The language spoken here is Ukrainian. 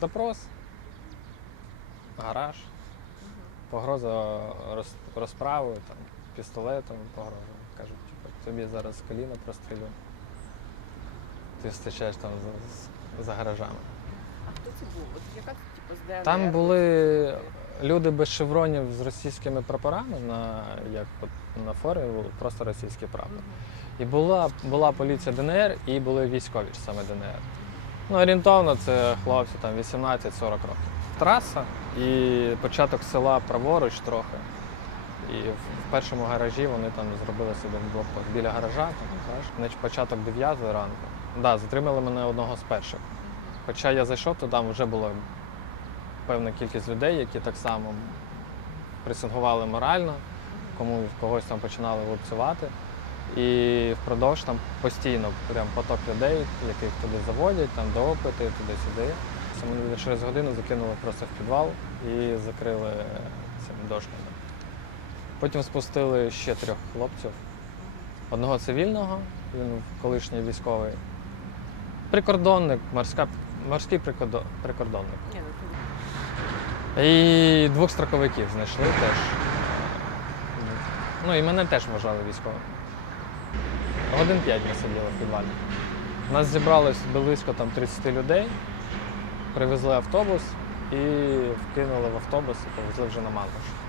Допрос, гараж, погроза роз, розправою, там, пістолетом погроза. Кажуть, типу, тобі зараз коліна прострілю. Ти стачаєш там за, за гаражами. А хто це був? От яка типу з ДНР? Там були люди без шевронів з російськими прапорами, на, як от на формі був просто російський прапор. Мгм. І була, була поліція ДНР і були військові ж саме ДНР. Ну, орієнтовно це хлопці там 18-40 років. Траса і початок села праворуч трохи. І в, першому гаражі вони там зробили собі блокпост біля гаража, там, початок 9 ранку. Да, затримали мене одного з перших. Хоча я зайшов, то там вже була певна кількість людей, які так само пресингували морально, кому когось там починали лупцювати. І впродовж там постійно прям поток людей, яких туди заводять, там до опити, туди-сюди. Мене через годину закинули просто в підвал і закрили цими дошками. Потім спустили ще трьох хлопців. Одного цивільного, він колишній військовий, прикордонник, морська, морський прикордо- прикордонник. Ну, І двох строковиків знайшли теж. Ну і мене теж вважали військовим. Годин п'ять ми сиділи в підвалі. Нас зібралось близько там 30 людей, привезли автобус і вкинули в автобус і повезли вже на Мангош.